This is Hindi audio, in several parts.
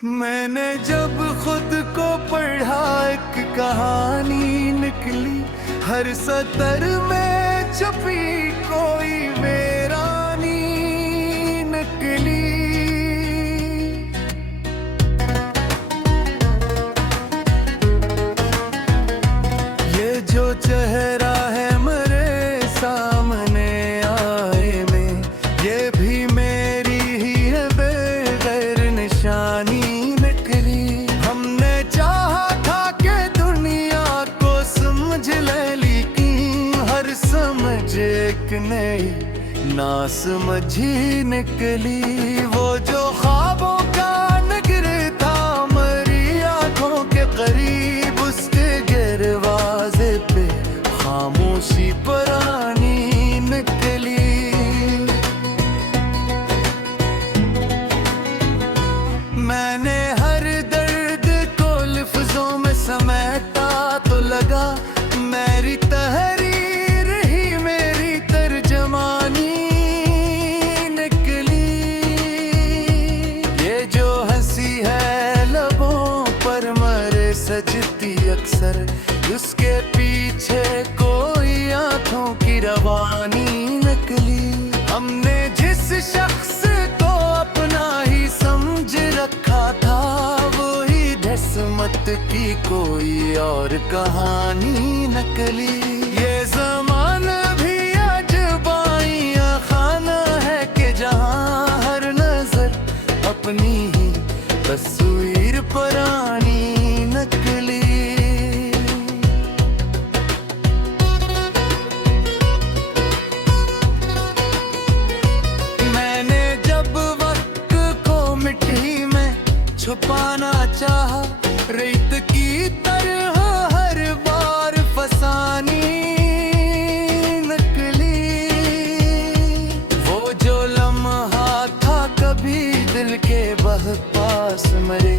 मैंने जब खुद को पढ़ा एक कहानी निकली, हर सतर में छपी कोई मेरा नी निकली। ये जो चेहरा है मेरे सामने आए में, ये भी मेरी ही है बेगैर निशानी निकली। हमने चाहा था कि दुनिया को समझ ले, लेकिन हर समझ एक नई ना समझी निकली। वो जो ख्वाबों का नगर था मेरी आंखों के करीब, उसके दरवाजे पे खामोशी पुरानी निकली। मैंने हर दर्द को लफ्जों में समेटा तो लगा मेरी तहरीर ही मेरी तर्जमानी निकली। ये जो हंसी है लबों पर मरे सजती अक्सर, उसके पीछे कोई आंखों की रवानी निकली। हमने जिस शख्स को अपना ही समझ रखा था, वो ही किस्मत की कोई और कहानी नकली। ये ज़माना भी अजबाइयाँ खाना है कि जहाँ हर नजर अपनी ही तस्वीर पुरानी नकली। मैंने जब वक्त को मिट्टी में छुपाना चाहा, रेत की तरह हर बार फसानी नकली। वो जो लम्हा था कभी दिल के बह पास मरे,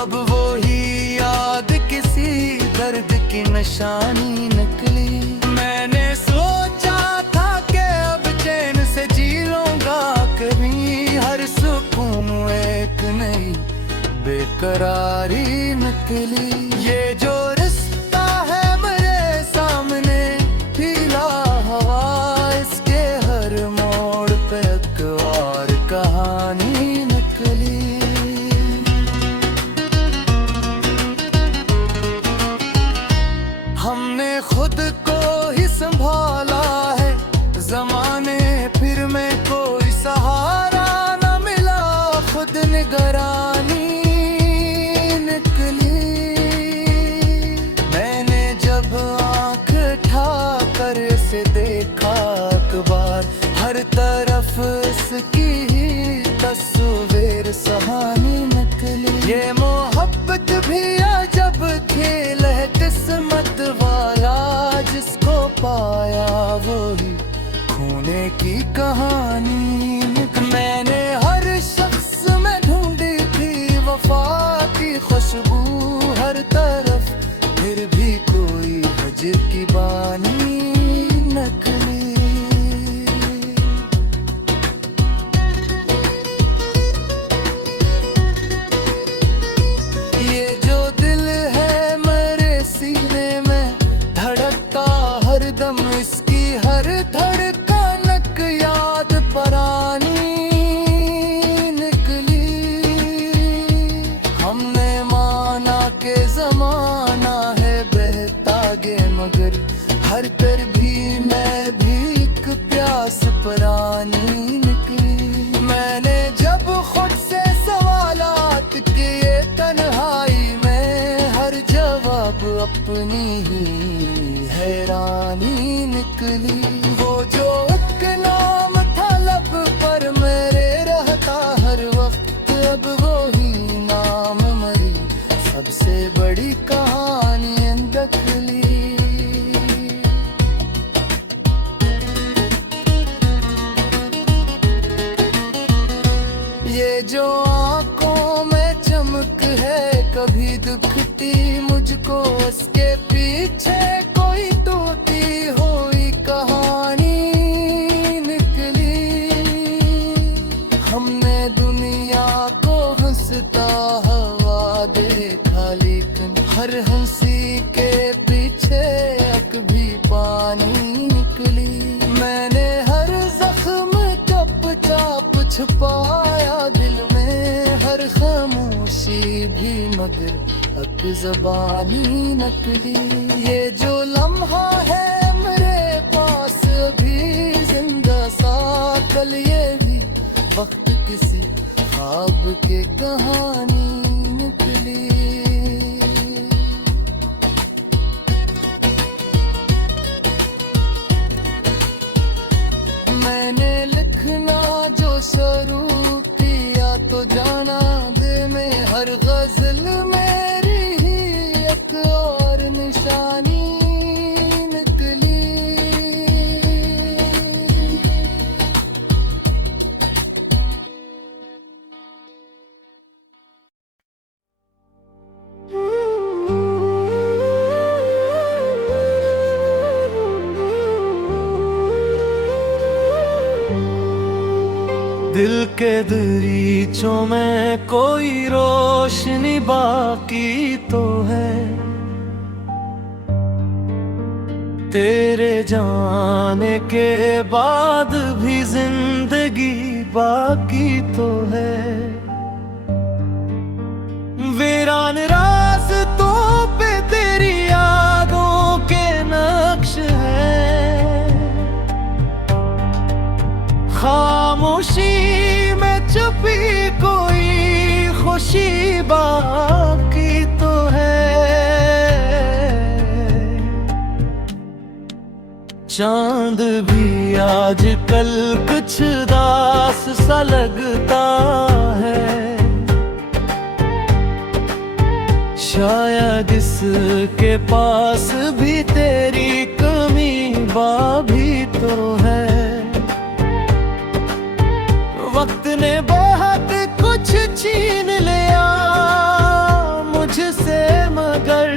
अब वो ही याद किसी दर्द की निशानी नकली। मैंने सोचा था कि अब चैन से जी लूंगा कभी, हर सुकून एक नई बेकरारी नकली। ये जो रिश्ता है मेरे सामने पीला हवा, इसके हर मोड़ पे एक और कहानी नकली। हमने खुद को ही संभाला है जमाने फिर में कोई सहारा न मिला, खुद निगरानी से देखा अखबार, हर तरफ इसकी ही तस्वीर सहानी नकली। ये मोहब्बत भी अजब खेल है, किस्मत वाला जिसको पाया वही खोने की कहानी। मैंने हर शख्स में ढूंढी थी वफा की खुशबू हर तरफ, फिर भी कोई हजर की बानी नकली। ये जो दिल है मेरे सीने में धड़कता हर दम, इसकी हर धड़कन याद पुरानी निकली। हमने माना के जमाना है बहता गे, मगर हर कर भी मैं भी एक प्यास पुरानी निकली। मैंने जब खुद से सवालात किए तन्हाई में, हर जवाब अपनी ही हैरानी निकली। वो जो एक नाम था लब पर मेरे रहता हर वक्त, अब वो ही नाम मरी सबसे बड़ी कहानी नकली। ये जो आंखों में चमक है कभी दुखती मुझको, उसके पीछे कोई टूटी हुई कहानी निकली। हमने दुनिया को हंसता देखा, लेकिन हर हंसी के पीछे एक भी पानी निकली। मैंने हर जख्म चप चाप छुपाया दिल में, हर खामोशी भी मगर एक ज़बानी नकली। ये जो लम्हा है मेरे पास अभी जिंदा सा, कल ये भी वक्त किसी ख्वाब के कहानी निकली। मैंने लिखना जो शुरू किया तो जाना दिल में, हर गजल मेरी ही एक और निशानी निकली। दिल के दरीचों में कोई रोशनी बाकी तो है, तेरे जाने के बाद भी जिंदगी बाकी तो है। वीरान रास्तों पे तेरी यादों के नक्श है, खामोशी में छुपी कोई खुशी बाकी तो है। चांद भी आजकल कुछ दास सा लगता है, शायद इसके पास भी तेरी कमी भी तो है। वक्त ने बहुत कुछ छीन लिया मुझसे, मगर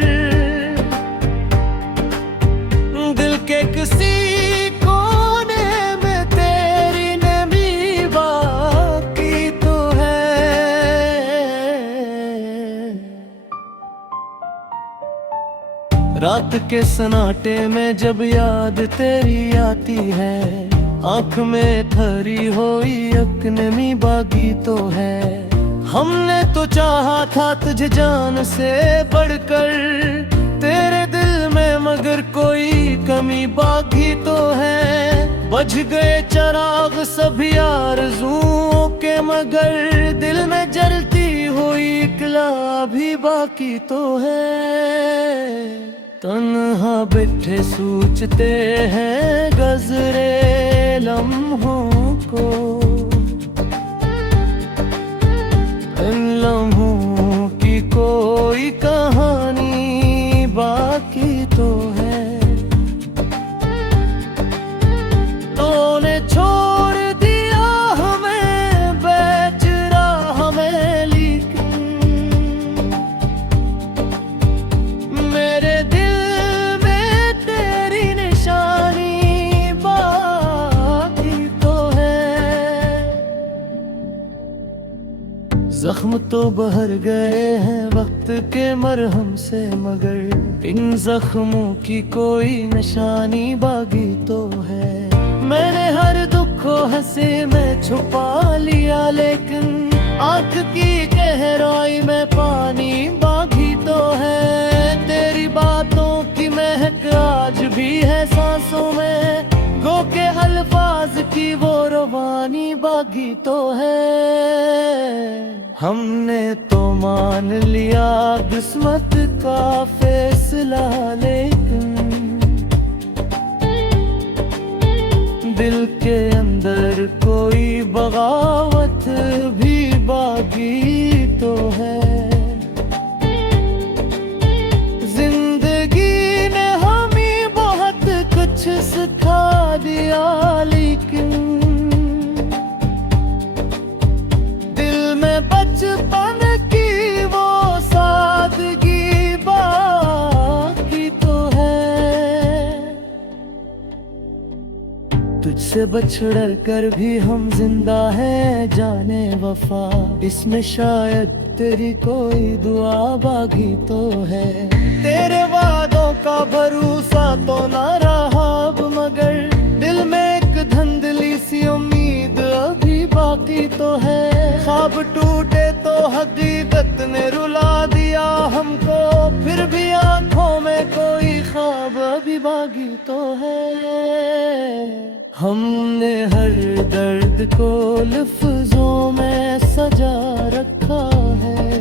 दिल के किसी कोने में तेरी नमी बाकी तो है। रात के सन्नाटे में जब याद तेरी आती है, आँख में ठहरी हुई एक नमी बाकी तो है। हमने तो चाहा था तुझे जान से बढ़कर, तेरे दिल में मगर कोई कमी बाकी तो है। बुझ गए चिराग सभी आरज़ुओं के, मगर दिल में जलती हुई इकला भी बाकी तो है। तन्हा बैठे सोचते हैं गुज़रे लम्हों को, इन लम्हों की कोई कहानी बाकी तो है। तूने छोड़ दिया हमें बेच रहा हमें, लेकिन मेरे दिल में तेरी निशानी बाकी तो है। जख्म तो भर गए हैं वक्त के मरहम से, मगर इन जख्मों की कोई निशानी बाकी तो है। मैंने हर दुख को हंसी में छुपा लिया, लेकिन आँख की गहराई में पानी बाकी तो है। तेरी बातों की महक आज भी है सांसों में, गो के अल्फाज की वो रवानी बाकी तो है। हमने तो मान लिया किस्मत का फैसला, लेकिन दिल के अंदर कोई बगावत भी बाकी तो है। जिंदगी ने हमें बहुत कुछ सिखा दिया, लेकिन दिल में बचपन की वो सादगी बाकी तो है। तुझसे से बछड़ कर भी हम जिंदा हैं जाने वफा, इसमें शायद तेरी कोई दुआ बागी तो है। तेरे वादों का भरोसा तो ना रहा अब, मगर दिल में एक धंधली सी उम्मीद अभी बाकी तो है। ख्वाब टूटे तो हकीकत ने रुला दिया हमको, फिर भी आंखों में कोई ख्वाब अभी बाकी तो है। हमने हर दर्द को लफ्जों में सजा रखा है,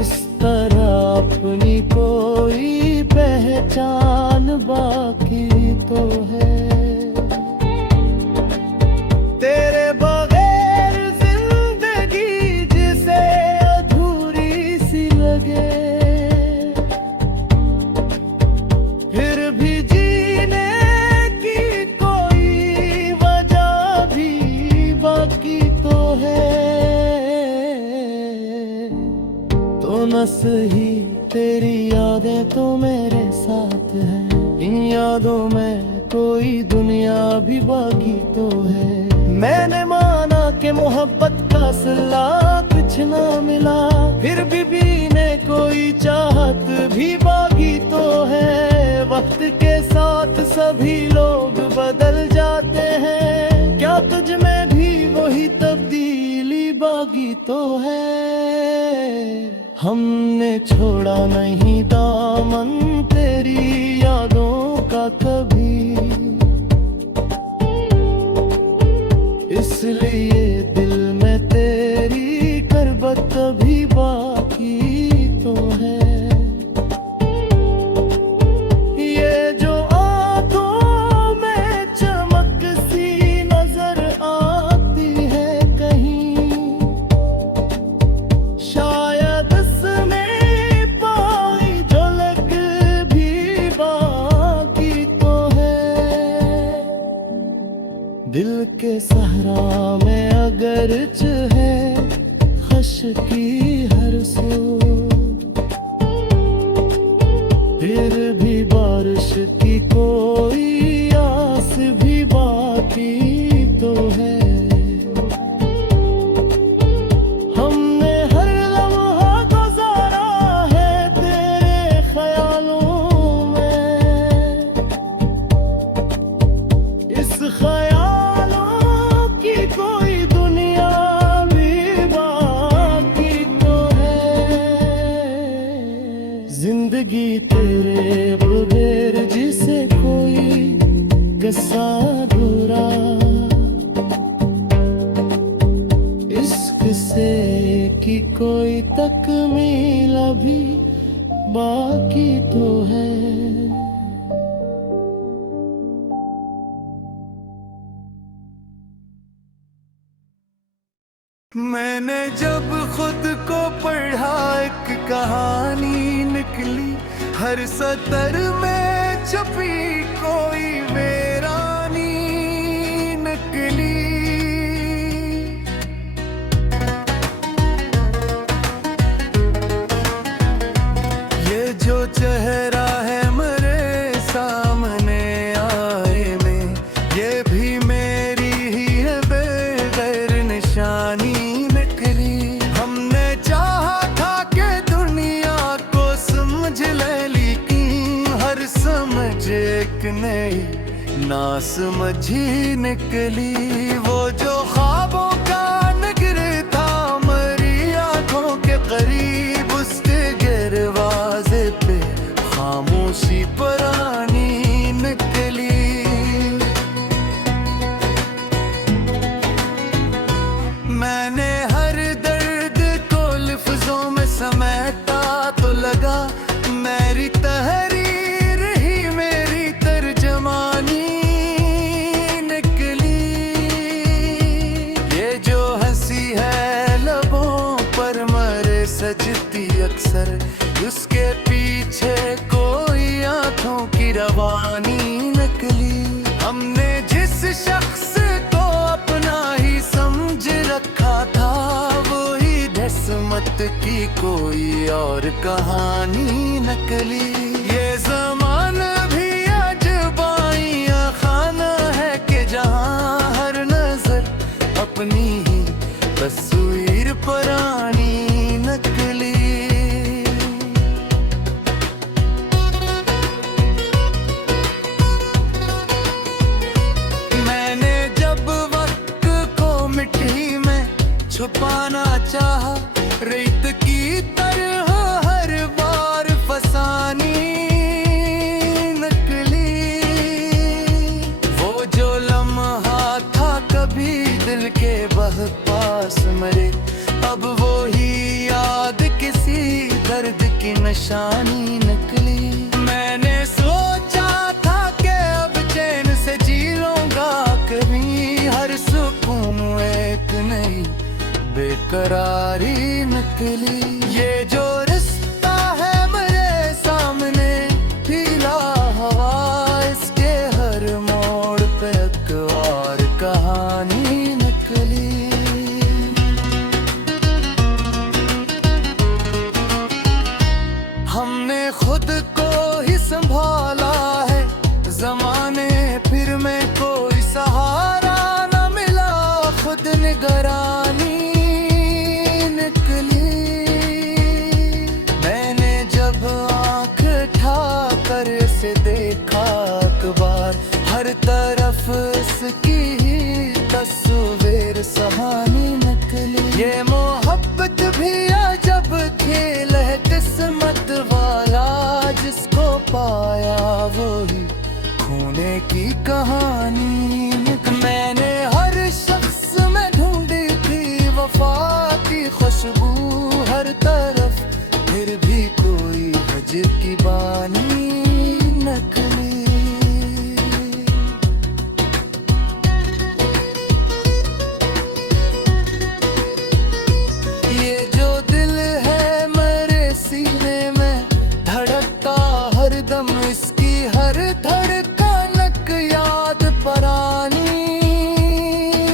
इस तरह अपनी कोई पहचान बाकी तो है। तेरे बगैर जिंदगी जिसे अधूरी सी लगे, फिर भी जीने की कोई वजह भी बाकी तो है। तो न सही तेरी यादें तो मेरे साथ हैं, इन यादों में कोई दुनिया भी बाकी तो है। मैंने माना कि मोहब्बत का सिला कुछ ना मिला, फिर भी बीने कोई चाहत भी बाकी तो है। वक्त के साथ सभी लोग बदल जाते हैं, क्या तुझ में भी वही तब्दीली बाकी तो है। हमने छोड़ा नहीं दामन तेरी यादों का कभी, इसलिए दिल में तेरी करबत भी बाकी तो है। ये जो आंखों में चमक सी नजर आती है कहीं, शायद इसमें पाई झलक भी बाकी तो है। दिल के सहरा में अगरच है खश की हर सू, फिर भी बारिश की कोई आस भी बाकी तो है। हमने हर लम्हा गुजारा है तेरे ख्यालों में, इस ख्यालों की कोई दुनिया भी बाकी तो है। जिंदगी तेरे बगैर जिसे कोई किस्सा अधूरा, इस किस्से की कोई तकमील अभी बाकी तो है। मैंने जब खुद को पढ़ा एक कहानी निकली, हर सतर में छपी कोई वीरानी निकली। ये जो चेहरा है मेरे सामने आए में, ये भी मेरी ही है बेगैर निशानी निकली। हमने चाहा था कि दुनिया को समझ ले, लेकिन हर समझ एक नई ना समझी निकली। वो जो ख्वाबों का नगर था मेरी आंखों के करीब, उसके दरवाजे पे खामोशी पुरानी निकली। मैंने हर दर्द को लफ्जों में समेटा तो लगा मेरी तहरीर ही मेरी तर्जमानी निकली। ये जो हंसी है लबों पर मरे सजती अक्सर, उसके पीछे कोई आंखों की रवानी निकली। हमने जिस शख्स को अपना ही समझ रखा था, वो ही किस्मत की कोई और कहानी नकली। ये ज़माना भी अजबान छुपाना चाहा, रेत की तरह हर बार फसानी निकली। वो जो लम्हा था कभी दिल के बह पास मरे, अब वो ही याद किसी दर्द की निशानी निकली। मैंने सोचा था कि अब चैन से जी लूंगा कभी, हर सुकून एक नई बेकरारी निकली। ये जो रिश्ता है मेरे सामने पीला हवा, इसके हर मोड़ पे एक और कहानी निकली। हमने खुद को ही संभाला है, जमाने फिर में कोई सहारा न मिला, खुद निगरानी निकली। मैंने जब आंख उठाकर से देखा अखबार, हर तरफ इसकी ही तस्वीर सहानी निकली। ये मोहब्बत भी अजब खेल है, किस्मत वाला जिसको पाया वही खोने की कहानी। मैंने हर शख्स में ढूंढी थी वफा की खुशबू हर तरफ, फिर भी कोई हजर की बानी नकली। ये जो दिल है मेरे सीने में धड़कता हरदम, इसकी हर धड़कनक याद परानी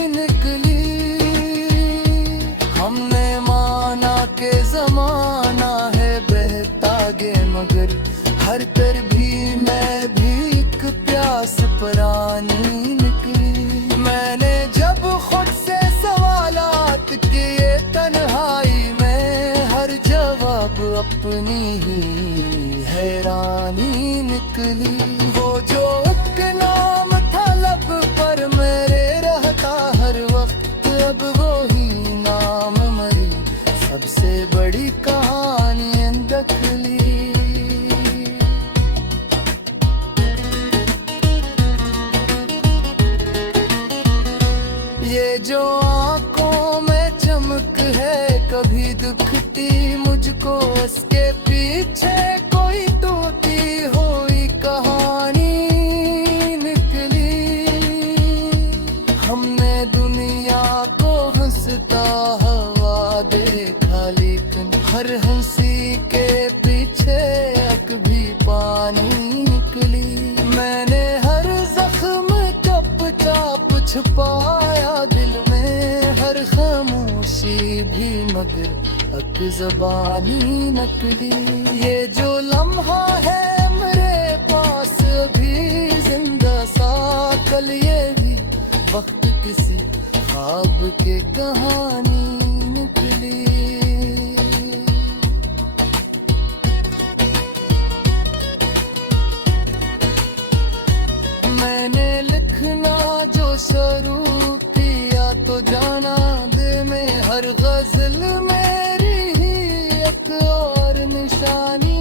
निकली। हमने माना के जमाना है बहता गे, मगर हर पर भी मैं भी एक प्यास परानी निकली। मैंने जब खुद से सवालात किए तन्हाई में, हर जवाब अपनी ही हैरानी निकली। वो जो एक नाम था लब पर मेरे रहता हर वक्त, अब वो ही नाम मरी सबसे बड़ी कहानी निकली। ये जो आंखों में चमक है कभी दुखती मुझको, इसके पीछे कोई टूटी हुई कहानी निकली। हमने दुनिया को हंसता हुआ देखा, लेकिन हर हंसी के पीछे एक भी पानी निकली। मैंने हर जख्म चुपचाप छुपाया दिल में, हर खामोशी भी मगर एक ज़बानी नकली। ये जो लम्हा है मेरे पास अभी जिंदा सा, कल ये भी वक्त किसी ख्वाब के कहानी निकली। मैंने लिखना जो शुरू किया तो जाना दे में, हर गजल मेरी ही एक और निशानी